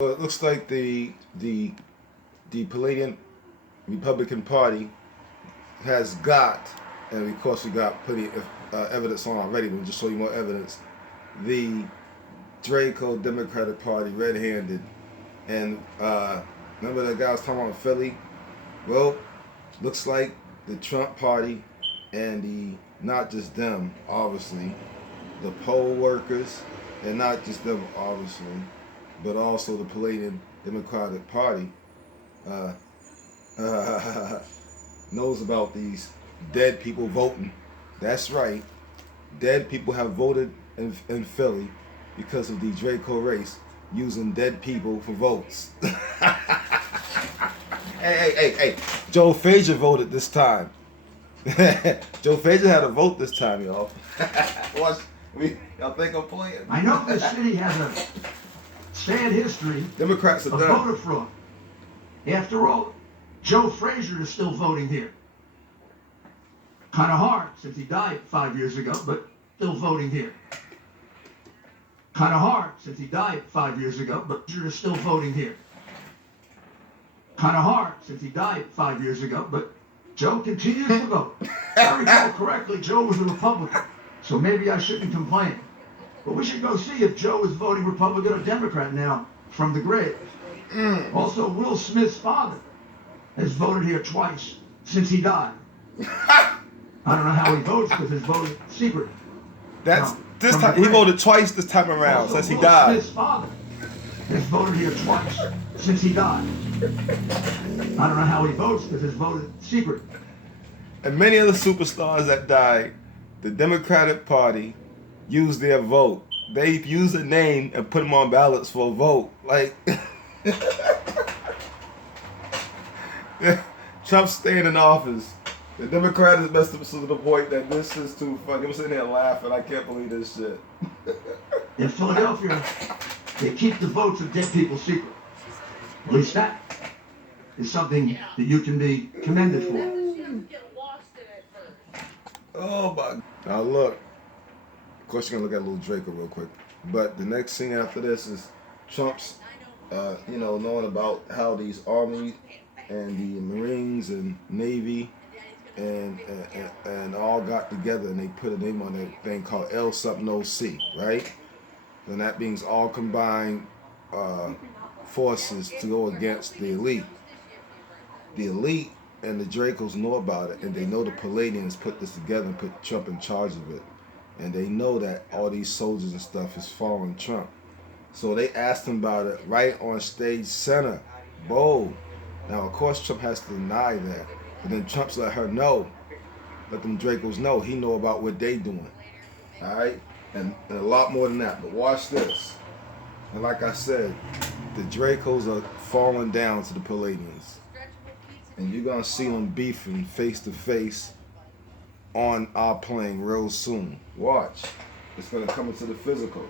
Well, it looks like the Palladian Republican Party has got, and of course we got plenty of evidence on already, but we'll just show you more evidence. The Draco Democratic Party red-handed, and remember that guy was talking about Philly? Well, looks like the Trump Party and not just them, obviously, the poll workers, and not just them, obviously, but also the Palladian Democratic Party knows about these dead people voting. That's right. Dead people have voted in Philly because of the Draco race, using dead people for votes. Hey. Joe Frazier voted this time. Joe Frazier had a vote this time, y'all. Watch. Y'all think I'm playing? I know this city has a sad history Democrats are of done. voter fraud. After all, Joe Frazier is still voting here. Kind of hard since he died 5 years ago, but still voting here. Kind of hard since he died 5 years ago, but you're still voting here. Kind of hard since he died 5 years ago, but Joe continues to vote. If I recall correctly, Joe was a Republican, so maybe I shouldn't complain. But we should go see if Joe is voting Republican or Democrat now from the grave. Also, Will Smith's father has voted here twice since he died. I don't know how he votes because his vote is secret. That's Now, this from time. the He grave. voted twice this time around Also, since he Will died. Smith's father has voted here twice since he died. I don't know how he votes because his vote is secret. And many of the superstars that died, the Democratic Party used their vote. They used a name and put them on ballots for a vote. Like, Trump's staying in office. The Democrats is messed up to the point that this is too funny. I'm sitting here laughing. I can't believe this shit. In Philadelphia, they keep the votes of dead people secret. At least that is something that you can be commended for. Oh my. Now look. Of course, you're gonna look at little Draco real quick. But the next scene after this is Trump's, knowing about how these Army and the Marines and Navy and all got together and they put a name on that thing called L something OC, right? And that means all combined forces to go against the elite. The elite and the Dracos know about it, and they know the Palladians put this together and put Trump in charge of it. And they know that all these soldiers and stuff is following Trump. So they asked him about it right on stage center. Bold. Now, of course, Trump has to deny that. But then Trump's let her know. Let them Dracos know. He know about what they doing. All right? And a lot more than that. But watch this. And like I said, the Dracos are falling down to the Palladians. And you're going to see them beefing face to face on our plane real soon. Watch. It's going to come into the physical.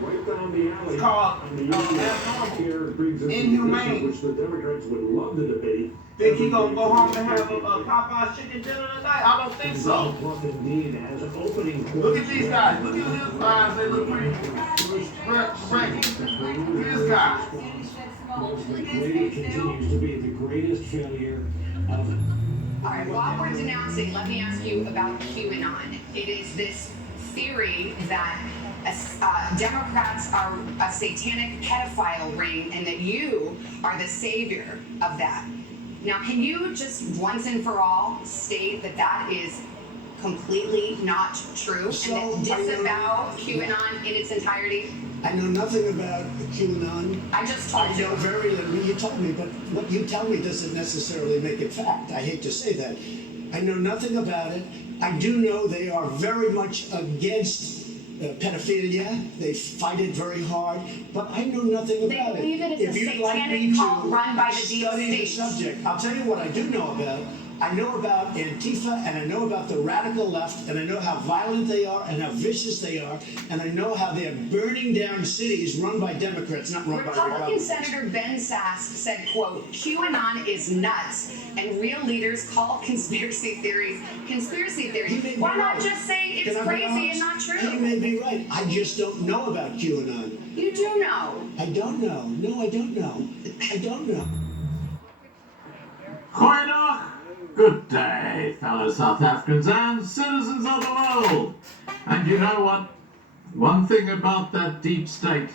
Right down the alley. It's called abnormal, inhumane. which the Democrats would love to debate. Think he gonna go home and have a Popeye's chicken dinner tonight? I don't think so. Plus, indeed, has an opening. Look at these guys. Look at his eyes. They look pretty fresh. Look at this guy. The Brady continues to be the greatest failure of it. All right, while we're denouncing, let me ask you about QAnon. It is this theory that Democrats are a satanic pedophile ring and that you are the savior of that. Now, can you just once and for all state that that is completely not true and that disavow QAnon in its entirety? I know nothing about QAnon. I just told I you. know very little. You told me, but what you tell me doesn't necessarily make it fact. I hate to say that. I know nothing about it. I do know they are very much against pedophilia. They fight it very hard, but I know nothing about it. They believe it is If a you'd like satanic me cult to run by the deep study the state. subject, I'll tell you what I do know about. I know about Antifa, and I know about the radical left, and I know how violent they are and how vicious they are, and I know how they're burning down cities run by Democrats, not run by Republican Republicans. Senator Ben Sasse said, quote, QAnon is nuts, and real leaders call conspiracy theories conspiracy theories. Why not just say it's crazy and not true? He may be right. I just don't know about QAnon. You do know. I don't know. No, I don't know. I don't know. Goeiedag. Good day, fellow South Africans and citizens of the world. And you know what? One thing about that deep state,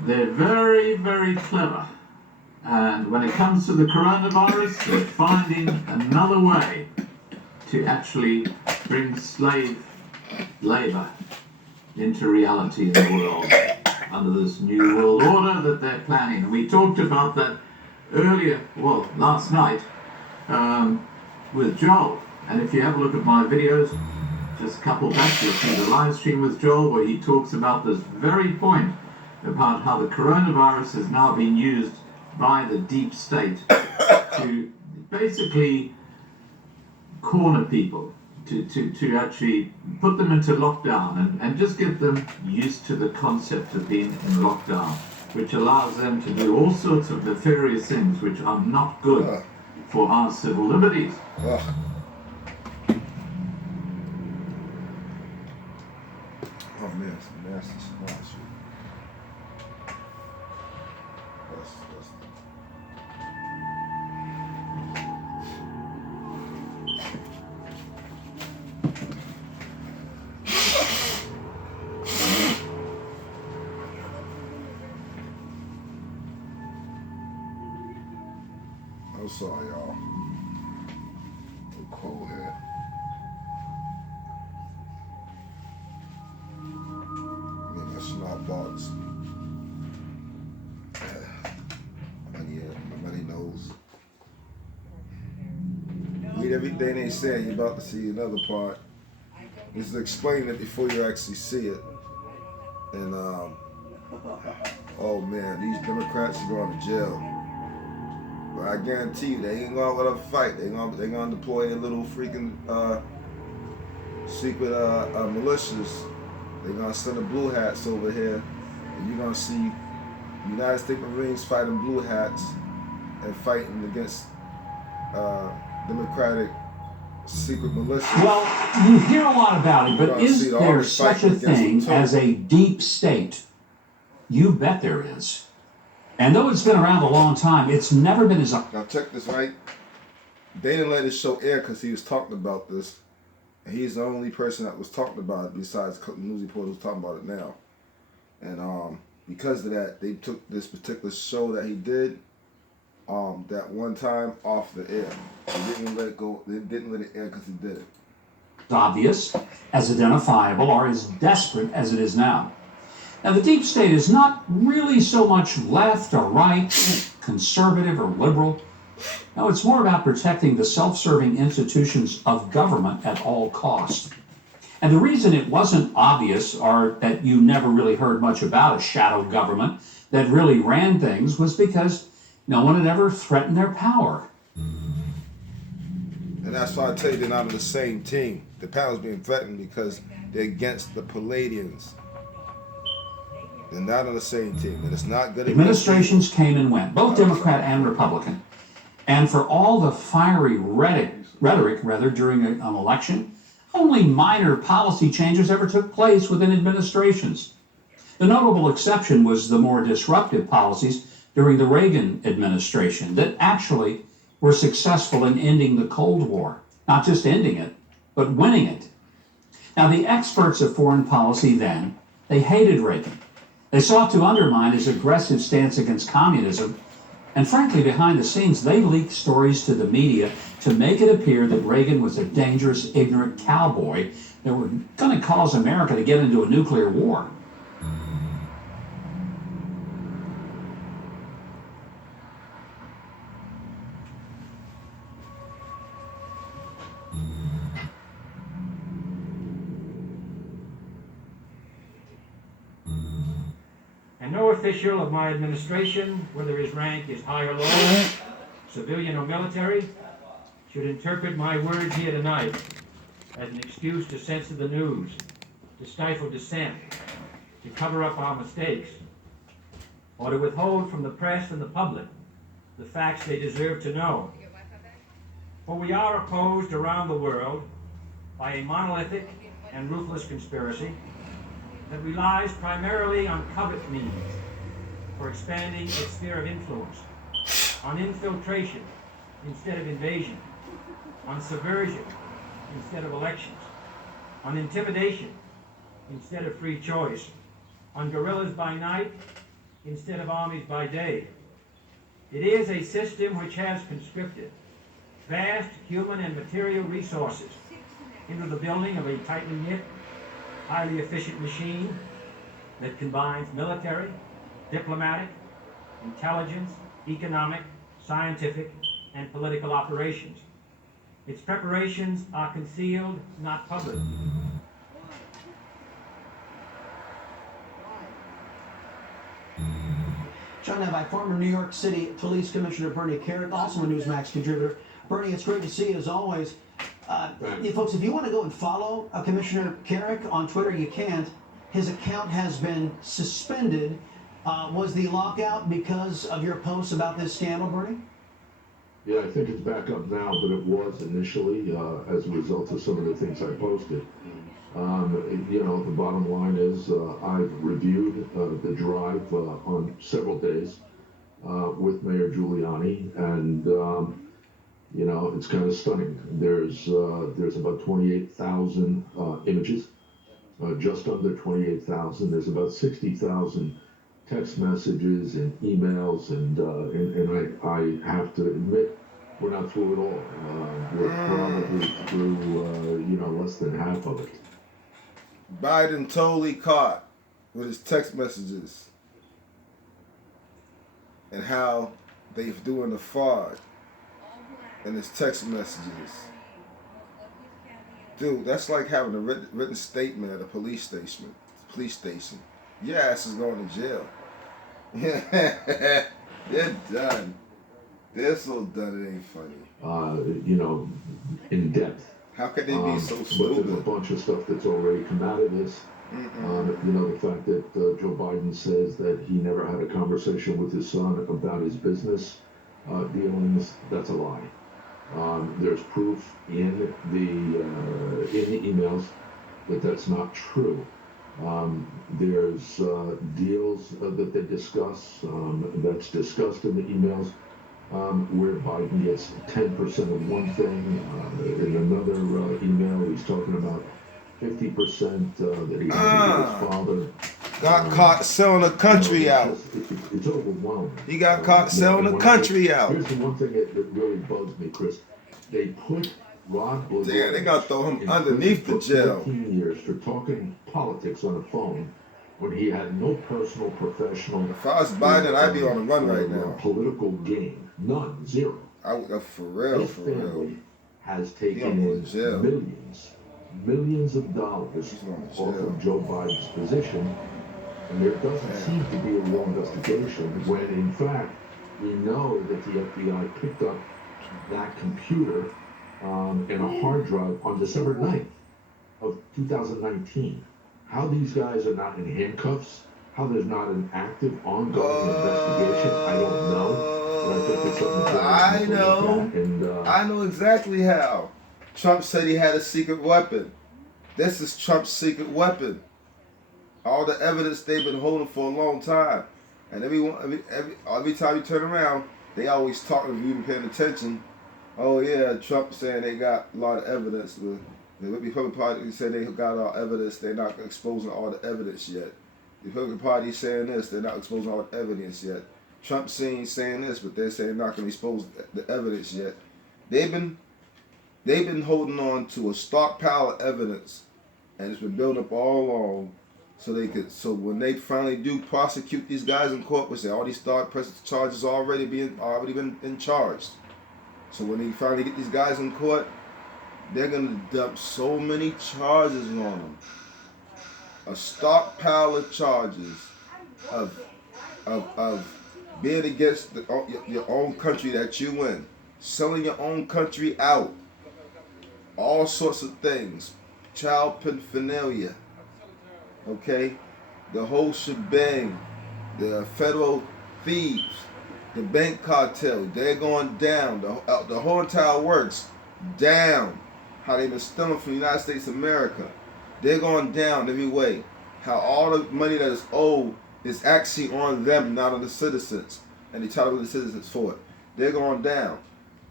they're very, very clever. And when it comes to the coronavirus, they're finding another way to actually bring slave labor into reality in the world under this new world order that they're planning. And we talked about that earlier, well, last night, with Joel. And if you have a look at my videos, just a couple back, you'll see the live stream with Joel where he talks about this very point about how the coronavirus has now been used by the deep state to basically corner people, to actually put them into lockdown and just get them used to the concept of being in lockdown, which allows them to do all sorts of nefarious things which are not good for our civil liberties. Oh man, some nasty small shit. That's I'm sorry, y'all. Too cold here. My snot box. My money nose. Read everything they say. You're about to see another part. This is explaining it before you actually see it. And oh man, these Democrats are going to jail. But I guarantee you, they ain't gonna let them fight. They gonna deploy a little freaking secret militias. They're gonna send the blue hats over here, and you're gonna see United States Marines fighting blue hats and fighting against Democratic secret militias. Well, you hear a lot about it, but is there such a thing as a deep state? You bet there is. And though it's been around a long time, it's never been as... Now check this, right? They didn't let his show air because he was talking about this. And he's the only person that was talking about it besides news reporters who's talking about it now. And because of that, they took this particular show that he did that one time off the air. They didn't let it go. They didn't let it air because he did it. Obvious, as identifiable, or as desperate as it is now. Now, the deep state is not really so much left or right, conservative or liberal. No, it's more about protecting the self-serving institutions of government at all costs. And the reason it wasn't obvious, or that you never really heard much about a shadow government that really ran things, was because no one had ever threatened their power. And that's why I tell you they're not on the same team. The power's being threatened because they're against the Palladians. They're not on the same team, and it's not good. Administrations came and went, both Democrat and Republican. And for all the fiery rhetoric during an election, only minor policy changes ever took place within administrations. The notable exception was the more disruptive policies during the Reagan administration that actually were successful in ending the Cold War. Not just ending it, but winning it. Now, the experts of foreign policy then, they hated Reagan. They sought to undermine his aggressive stance against communism, and frankly, behind the scenes, they leaked stories to the media to make it appear that Reagan was a dangerous, ignorant cowboy that were going to cause America to get into a nuclear war. And no official of my administration, whether his rank is high or low, civilian or military, should interpret my words here tonight as an excuse to censor the news, to stifle dissent, to cover up our mistakes, or to withhold from the press and the public the facts they deserve to know. For we are opposed around the world by a monolithic and ruthless conspiracy that relies primarily on covert means for expanding its sphere of influence, on infiltration instead of invasion, on subversion instead of elections, on intimidation instead of free choice, on guerrillas by night instead of armies by day. It is a system which has conscripted vast human and material resources into the building of a tightly knit, highly efficient machine that combines military, diplomatic, intelligence, economic, scientific, and political operations. Its preparations are concealed, not public. Joined now by former New York City Police Commissioner Bernie Kerik, also a Newsmax contributor. Bernie, it's great to see you as always. Folks, if you want to go and follow Commissioner Kerik on Twitter, you can't. His account has been suspended. Was the lockout because of your posts about this scandal, Bernie? Yeah, I think it's back up now, but it was initially as a result of some of the things I posted. The bottom line is I've reviewed the drive on several days with Mayor Giuliani, and it's kind of stunning. There's about 28,000 images, just under 28,000. There's about 60,000 text messages and emails, and I have to admit, we're not through it all. We're probably through less than half of it. Biden totally caught with his text messages and how they're doing the fraud in his text messages. Dude, that's like having a written statement at a police station. Your ass is going to jail. They're done. They're so done it ain't funny. In depth. How could they be so stupid? But there's a bunch of stuff that's already come out of this. The fact that Joe Biden says that he never had a conversation with his son about his business dealings, that's a lie. There's proof in the emails that that's not true. There's deals that they discuss, that's discussed in the emails, where Biden gets 10% of one thing. In another email, he's talking about 50% that he had to give his father. Got caught selling the country out. It's overwhelming. He got caught selling the country out. Here's the one thing that really bugs me, Chris. They put Rod Blagojevich. Yeah, they got to throw him underneath the jail. 15 years for talking politics on the phone when he had no personal, professional. If I was Biden, I'd be on the run right now. Political gain. None. Zero. For real, His family has taken in millions of dollars off of Joe Biden's position, and there doesn't seem to be a real investigation when, in fact, we know that the FBI picked up that computer and a hard drive on December 9th of 2019. How these guys are not in handcuffs, how there's not an active, ongoing investigation, I don't know. But I think it's something I know. I know exactly how. Trump said he had a secret weapon. This is Trump's secret weapon. All the evidence they've been holding for a long time. And every time you turn around, they always talking, if you've been paying attention. Oh yeah, Trump saying they got a lot of evidence. The Republican Party said they got all evidence. They're not exposing all the evidence yet. The Republican Party saying this, they're not exposing all the evidence yet. Trump saying this, but they're saying they're not going to expose the evidence yet. They've been holding on to a stockpile of evidence, and it's been building up all along, so when they finally do prosecute these guys in court, which all these charges already been charged. So when they finally get these guys in court, they're gonna dump so many charges on them. A stockpile of charges of being against your own country that you in. selling your own country out, all sorts of things, child paraphernalia, okay, the whole shebang, the federal thieves, the bank cartel, they're going down, the whole entire works down, how they've been stealing from the United States of America, they're going down every way, how all the money that is owed is actually on them, not on the citizens, and they charge the citizens for it. They're going down.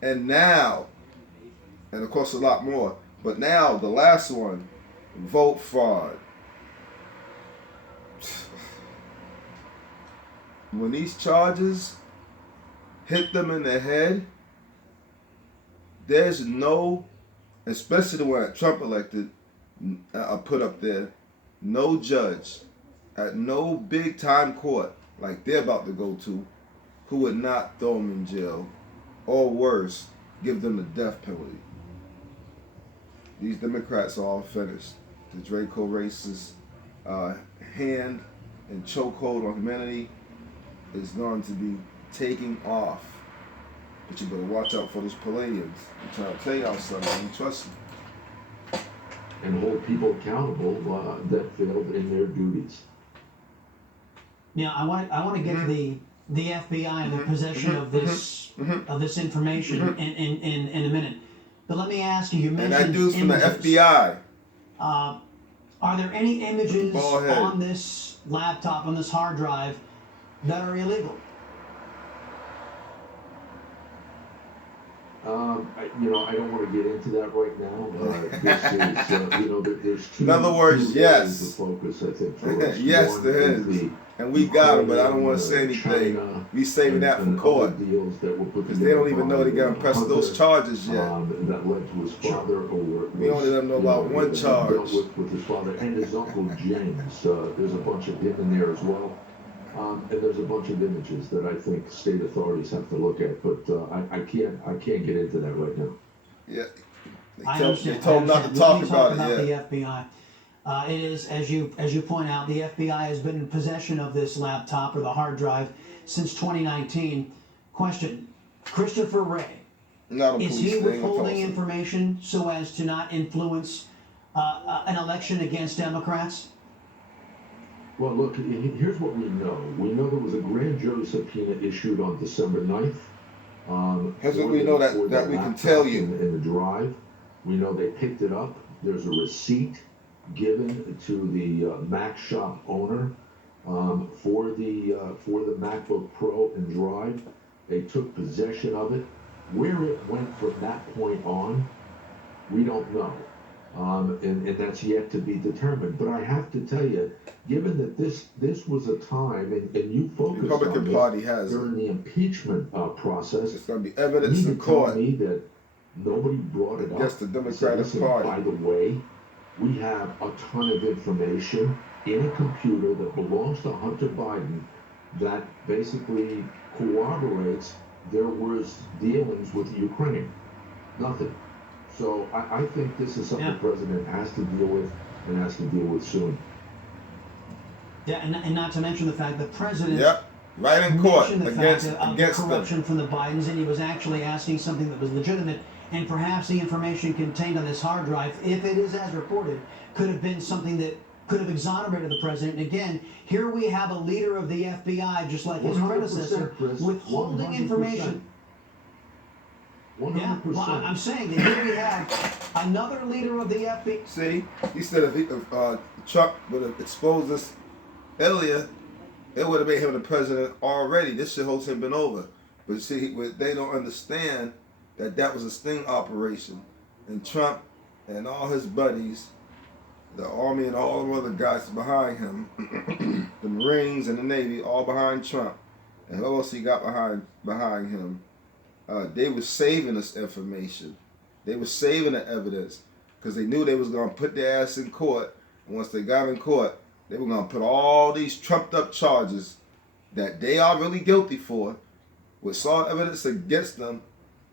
And now, and of course a lot more, but now the last one, vote fraud. When these charges hit them in the head, there's no, especially the one that Trump elected, put up there, no judge at no big time court like they're about to go to who would not throw them in jail, or worse, give them the death penalty. These Democrats are all finished. The Draco racist hand and chokehold on humanity is going to be taking off. But you better watch out for those Palladians. I'm trying to tell y'all something, I don't trust you. And hold people accountable that failed in their duties. Yeah, I want to get to the FBI and the possession of this information in a minute. But let me ask you, you mentioned and that dude's from the images. FBI. Are there any images on this laptop, on this hard drive, that are illegal? I don't want to get into that right now. This is, there's two. In other words, yes. yes. Focus, I think, for us. Yes, there is. And we got them, but I don't want to say anything. We saving that for court. Because they don't even know they got to press those charges yet. That led to his father, we only let them know about one charge. Dealt with his father and his uncle James. There's a bunch of him in there as well. And there's a bunch of images that I think state authorities have to look at, but I can't get into that right now. Yeah, They told them not to talk about it. The FBI. It is, as you point out, the FBI has been in possession of this laptop or the hard drive since 2019. Question: Christopher Wray, is he withholding information so as to not influence an election against Democrats? Well, look, here's what we know. We know there was a grand jury subpoena issued on December 9th. Here's what we know that we can tell you. In the drive. We know they picked it up. There's a receipt given to the Mac shop owner for the MacBook Pro and Drive. They took possession of it. Where it went from that point on, we don't know. And that's yet to be determined. But I have to tell you, given that this was a time, and you focused the Republican Party has during the impeachment process, it's going to be evidence in court. Tell me that nobody brought it up. Against the Democratic Party. By the way, we have a ton of information in a computer that belongs to Hunter Biden that basically corroborates there was dealings with Ukraine. Nothing. So I think this is something the president has to deal with and has to deal with soon. Yeah, and not to mention the fact that the president right in court against corruption them. From the Bidens, and he was actually asking something that was legitimate, and perhaps the information contained on this hard drive, if it is as reported, could have been something that could have exonerated the president. And again, here we have a leader of the FBI, just like his predecessor, withholding information. 100%. Yeah, well, I'm saying that here we have another leader of the FBI. See, he said if Trump would have exposed this earlier, it would have made him the president already. This shit whole thing been over. But see, they don't understand that was a sting operation, and Trump and all his buddies, the Army and all the other guys behind him, the Marines and the Navy, all behind Trump, and who else he got behind him. They were saving this information. They were saving the evidence because they knew they was going to put their ass in court. And once they got in court, they were going to put all these trumped up charges that they are really guilty for with solid evidence against them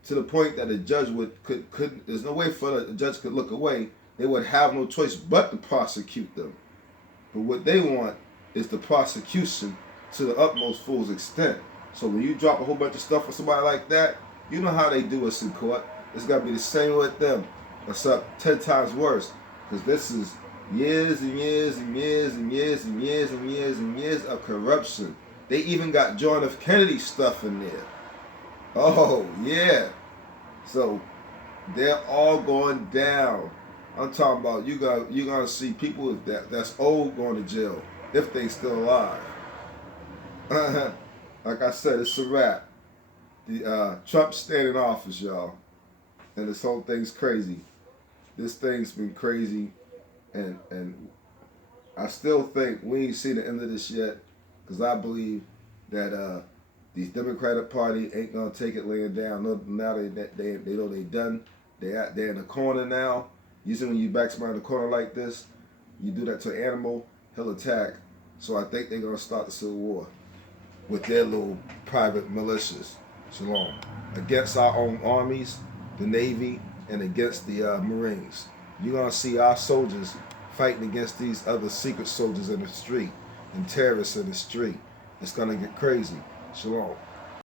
to the point that the judge could there's no way for the judge could look away. They would have no choice but to prosecute them. But what they want is the prosecution to the utmost full's extent. So when you drop a whole bunch of stuff on somebody like that, You know how they do us in court. It's got to be the same with them, except 10 times worse. Because this is years and years and years and years and years and years and years of corruption. They even got John F. Kennedy stuff in there. Oh, yeah. So they're all going down. I'm talking about you're gonna see people that's old going to jail if they still alive. Like I said, it's a wrap. The Trump's staying in office, y'all, and this whole thing's crazy. This thing's been crazy, and I still think we ain't seen the end of this yet, because I believe that these Democratic Party ain't gonna take it laying down. No, now they know they done. They're in the corner now. Usually when you back somebody in the corner like this, you do that to an animal, he'll attack. So I think they're gonna start the Civil War with their little private militias. Shalom. Against our own armies, the Navy, and against the Marines. You're gonna see our soldiers fighting against these other secret soldiers in the street and terrorists in the street. It's gonna get crazy. Shalom.